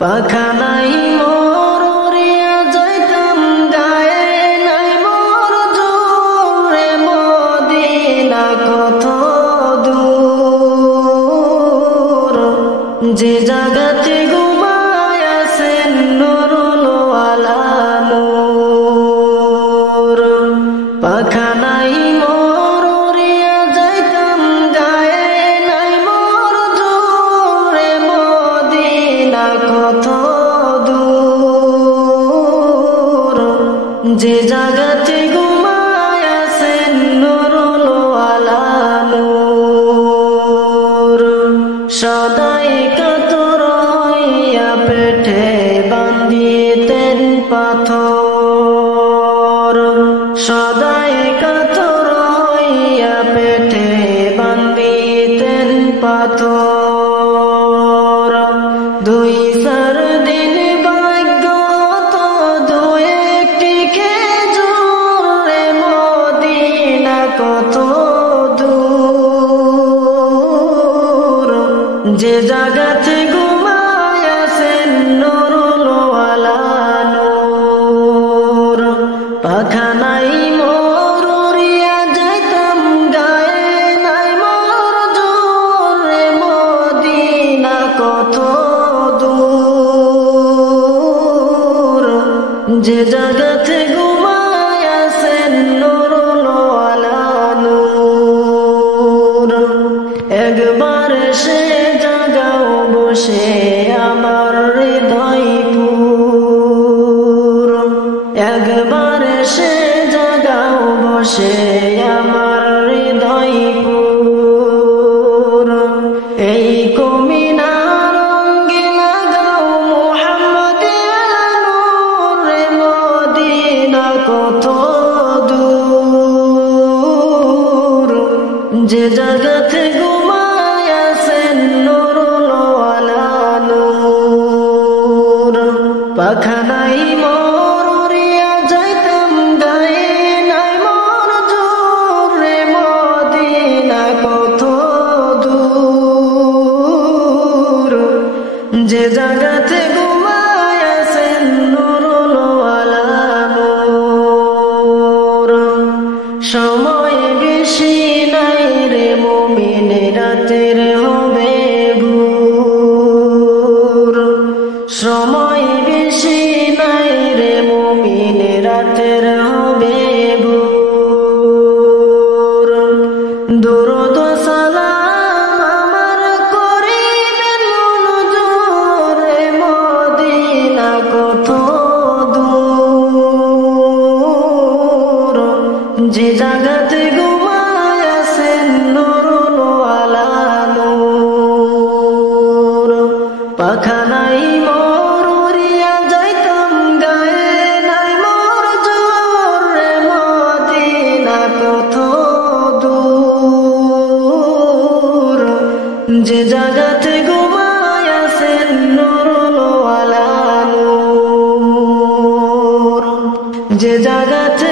পাখা নাই মোর উড়িয়া যাইতাম গায়ে নাই মোর জোরে মদিনা কত দূর যে জাগাতে ঘুমায় আছেন নুরুল ওয়ালা নূর পাখা নাই মোর উড়িয়া যাইতাম গায়ে নাই মোর জোরে মদিনা কত দূর যে জাগাতে ঘুমায় আছেন নুরুল ওয়ালা নূর সদাই কাতর হইয়া পেটে বান্ধিতেন পাথর সদাই কাতর হইয়া পেটে বান্ধিতেন পাথর দুই চার দিন ভাগ্য তো দুই একটি খেজুর রে মদিনা কত দূর যে জাগাতে ঘুমায় আছেন নুরুল ওয়ালা নূর পাখা নাই মোর উড়িয়া যাইতাম গায়ে নাই মোর জোরে মদিনা কত দূর যে জাগাতে ঘুমায় আছেন নুরুল ওয়ালা নূর একবার সে জাগাও বসে আমার হৃদয় পুর একবার সে জাগাও বসে আমার হৃদয় পুর এই কমিনার অঙ্গে লাগাও মুহাম্মদিয়া নূর রে মদিনা কত দূর যে জাগাতে ঘুমায় আছেন নুরুল ওয়ালা নূর পাখা নাই মোর উড়িয়া যাইতাম গায়ে নাই মোর জোরে মদিনা কত দূর যে জাগাতে ঘুমায় আছেন নুরুল ওয়ালা নূর সময় বেশি নাই রে মুমিন রাতের হবে ভোর সময় বেশি নাই রে মুমিন রাতের হবে ভোর দরুদ সালাম আমার করিবেন মনজুর রে মদিনা কত দূর যে জাগাতে ঘুমায় আছেন নুরুল ওয়ালা নূর পাখা নাই মোর উড়িয়া যাইতাম গায়ে নাই মোর জোরে মদিনা কত দূর যে জাগাতে ঘুমায় আছেন নুরুল ওয়ালা নূর যে জাগাতে